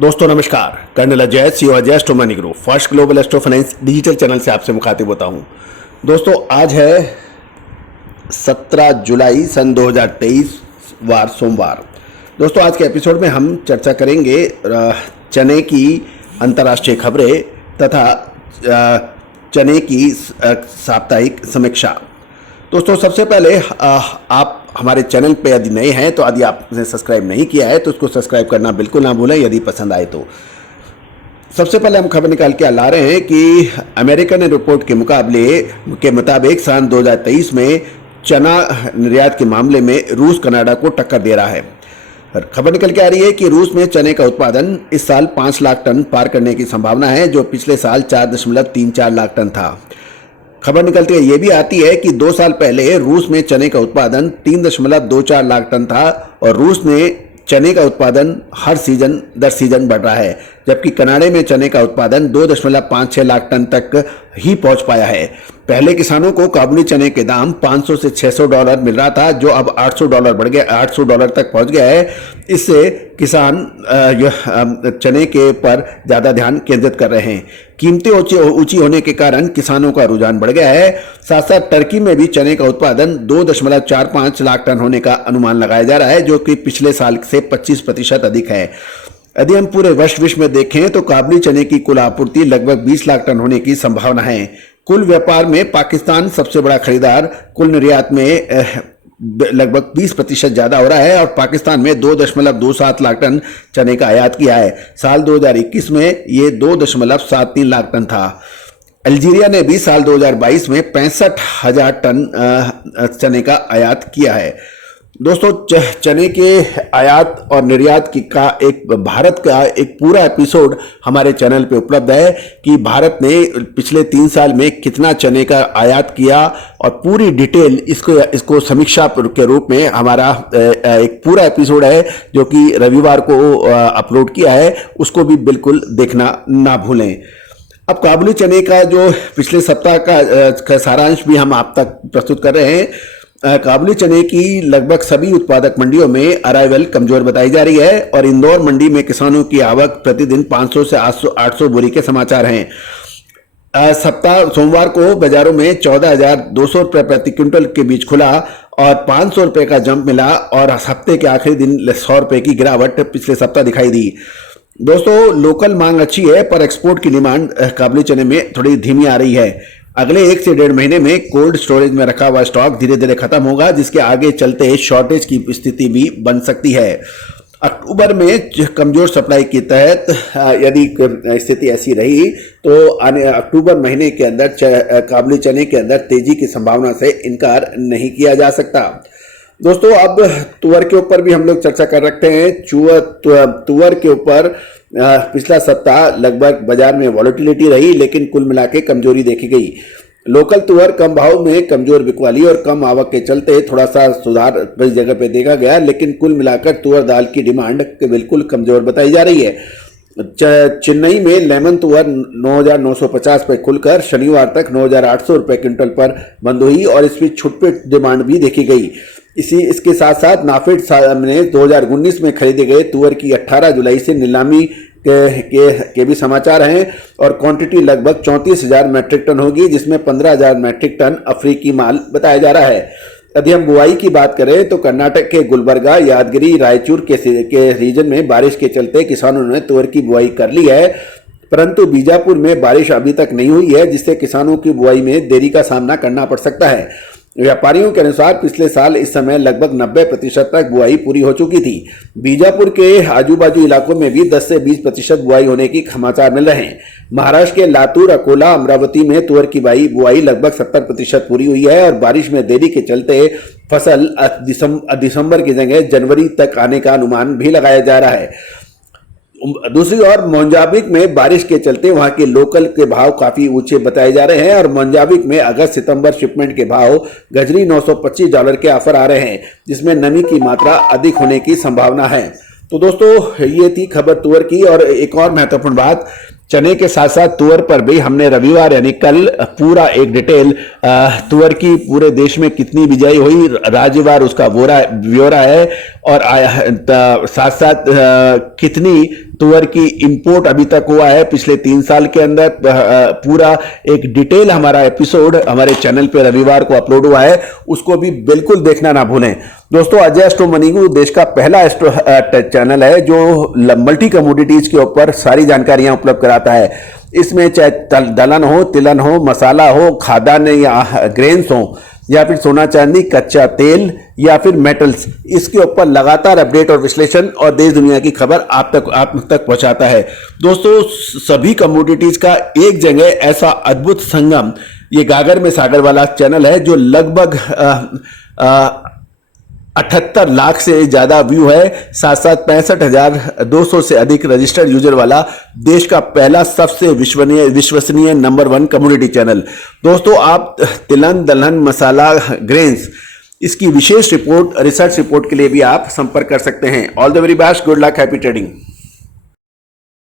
दोस्तों नमस्कार, colonel Ajay CO Ajay astro money group first global astro finance digital channel से आपसे मुखातिब होता हूं। दोस्तों आज है 17 जुलाई सन 2023 वार सोमवार। दोस्तों आज के एपिसोड में हम चर्चा करेंगे चने की अंतर्राष्ट्रीय खबरें तथा चने की साप्ताहिक समीक्षा। दोस्तों सबसे पहले आप हमारे चैनल पे यदि नए हैं तो यदि आपने सब्सक्राइब नहीं किया है तो उसको सब्सक्राइब करना बिल्कुल ना भूलें यदि पसंद आए तो। सबसे पहले हम खबर निकाल के ला रहे हैं कि अमेरिकन रिपोर्ट के मुताबिक सन 2023 में चना निर्यात के मामले में रूस कनाडा को टक्कर दे रहा है। खबर निकल के आ रही है कि रूस में चने का उत्पादन इस साल 5 लाख टन पार करने की संभावना है, जो पिछले साल 4.34 लाख टन था। खबर निकलती है ये भी आती है कि 2 साल पहले रूस में चने का उत्पादन 3.24 लाख टन था और रूस ने चने का उत्पादन हर सीजन दर सीजन बढ़ रहा है, जबकि कनाडा में चने का उत्पादन 2.56 लाख टन तक ही पहुंच पाया है। पहले किसानों को काबुली चने के दाम $500 से $600 मिल रहा था, जो अब $800 बढ़ गया, $800 तक पहुंच गया है। इससे किसान चने के पर ज़्यादा ध्यान केंद्रित कर रहे हैं। कीमतें ऊंची होने के कारण किसानों का रुझान बढ़ गया है। साथ साथ टर्की में भी चने का उत्पादन 2.45 लाख टन होने का अनुमान लगाया जा रहा है, जो कि पिछले साल से 25% अधिक है। यदि हम पूरे विश्व में देखें तो काबुली चने की कुल आपूर्ति लगभग 20 लाख टन होने की संभावना है। कुल व्यापार में पाकिस्तान सबसे बड़ा खरीदार, कुल निर्यात में लगभग 20% ज्यादा हो रहा है और पाकिस्तान में 2.27 लाख टन चने का आयात किया है। साल 2021 में ये 2.73 लाख टन था। अल्जीरिया ने भी साल 2022 में 65,000 टन चने का आयात किया है। दोस्तों चने के आयात और निर्यात का भारत का एक पूरा एपिसोड हमारे चैनल पे उपलब्ध है कि भारत ने पिछले 3 साल में कितना चने का आयात किया और पूरी डिटेल इसको समीक्षा के रूप में हमारा एक पूरा एपिसोड है, जो कि रविवार को अपलोड किया है। उसको भी बिल्कुल देखना ना भूलें। अब काबुली चने का जो पिछले सप्ताह का सारांश भी हम आप तक प्रस्तुत कर रहे हैं। काबुली चने की लगभग सभी उत्पादक मंडियों में अराइवल कमजोर बताई जा रही है और इंदौर मंडी में किसानों की आवक प्रतिदिन 500 से 800 बोरी के समाचार हैं। सोमवार को बाजारों में 14,200 रुपये प्रति क्विंटल के बीच खुला और 500 रुपये का जंप मिला और हफ्ते के आखिरी दिन 100 रुपये की गिरावट पिछले सप्ताह दिखाई दी। दोस्तों लोकल मांग अच्छी है, पर एक्सपोर्ट की डिमांड काबुली चने में थोड़ी धीमी आ रही है। अगले 1 से 1.5 महीने में कोल्ड स्टोरेज में रखा हुआ स्टॉक धीरे धीरे खत्म होगा, जिसके आगे चलते शॉर्टेज की स्थिति भी बन सकती है। अक्टूबर में कमजोर सप्लाई के तहत यदि स्थिति ऐसी रही तो अक्टूबर महीने के अंदर काबुली चने के अंदर तेजी की संभावना से इनकार नहीं किया जा सकता। दोस्तों अब तुअर के ऊपर भी हम लोग चर्चा कर रखते हैं। तुअर के ऊपर पिछला सप्ताह लगभग बाजार में वॉलेटिलिटी रही, लेकिन कुल मिला के कमजोरी देखी गई। लोकल तुअर कम भाव में कमजोर बिकवाली और कम आवक के चलते थोड़ा सा सुधार इस जगह पे देखा गया, लेकिन कुल मिलाकर तुअर दाल की डिमांड बिल्कुल कमजोर बताई जा रही है। चेन्नई में लेमन तुअर 9,950 पे खुलकर शनिवार तक 9,800 रुपये क्विंटल पर बंद हुई और इसमें छुटपुट डिमांड भी देखी गई। इसके साथ साथ नाफेड ने 2019 में खरीदे गए तुअर की 18 जुलाई से नीलामी के भी समाचार हैं और क्वांटिटी लगभग 34,000 मैट्रिक टन होगी, जिसमें 15,000 मैट्रिक टन अफ्रीकी माल बताया जा रहा है। यदि हम बुआई की बात करें तो कर्नाटक के गुलबर्गा, यादगिरी, रायचूर के रीजन में बारिश के चलते किसानों ने तुअर की बुआई कर ली है, परंतु बीजापुर में बारिश अभी तक नहीं हुई है, जिससे किसानों की बुआई में देरी का सामना करना पड़ सकता है। व्यापारियों के अनुसार पिछले साल इस समय लगभग 90% तक बुआई पूरी हो चुकी थी। बीजापुर के आजू बाजू इलाकों में भी 10 से 20% बुआई होने की समाचार मिल रहे हैं। महाराष्ट्र के लातूर, अकोला, अमरावती में तुअर की बुआई लगभग 70% पूरी हुई है और बारिश में देरी के चलते फसल दिसंबर की जगह जनवरी तक आने का अनुमान भी लगाया जा रहा है। दूसरी ओर मोजाम्बिक में बारिश के चलते वहां के लोकल के भाव काफी ऊंचे बताए जा रहे हैं और मोजाम्बिक में अगस्त सितंबर शिपमेंट के भाव गजरी $925 के ऑफर आ रहे हैं, जिसमें नमी की मात्रा अधिक होने की संभावना है। तो दोस्तों ये थी खबर तुअर की। और एक और महत्वपूर्ण बात, चने के साथ साथ तुअर पर भी हमने रविवार यानी कल पूरा एक डिटेल तुअर की पूरे देश में कितनी बिजाई हुई राज्यवार उसका ब्यौरा है और साथ साथ कितनी तुअर की इंपोर्ट अभी तक हुआ है पिछले 3 साल के अंदर, पूरा एक डिटेल हमारा एपिसोड हमारे चैनल पे रविवार को अपलोड हुआ है, उसको भी बिल्कुल देखना ना भूलें। दोस्तों, अजय एस्ट्रो मनी गुरु देश का पहला एस्ट्रो चैनल है जो मल्टी कमोडिटीज के ऊपर सारी जानकारियां उपलब्ध कराता है। इसमें चाहे दलहन हो, तिलहन हो, मसाला हो, खाद्यान्न या ग्रेन्स हो, या फिर सोना चांदी, कच्चा तेल या फिर मेटल्स, इसके ऊपर लगातार अपडेट और विश्लेषण और देश दुनिया की खबर आप तक पहुंचाता है। दोस्तों, सभी कमोडिटीज का एक जगह ऐसा अद्भुत संगम, ये गागर में सागर वाला चैनल है जो लगभग 78 लाख से ज्यादा व्यू है, साथ साथ 65,200 से अधिक रजिस्टर्ड यूजर वाला देश का पहला सबसे विश्वसनीय नंबर 1 कम्युनिटी चैनल। दोस्तों, आप तिलहन, दलहन, मसाला, ग्रेन्स, इसकी विशेष रिपोर्ट, रिसर्च रिपोर्ट के लिए भी आप संपर्क कर सकते हैं। All the very best, good luck, happy trading.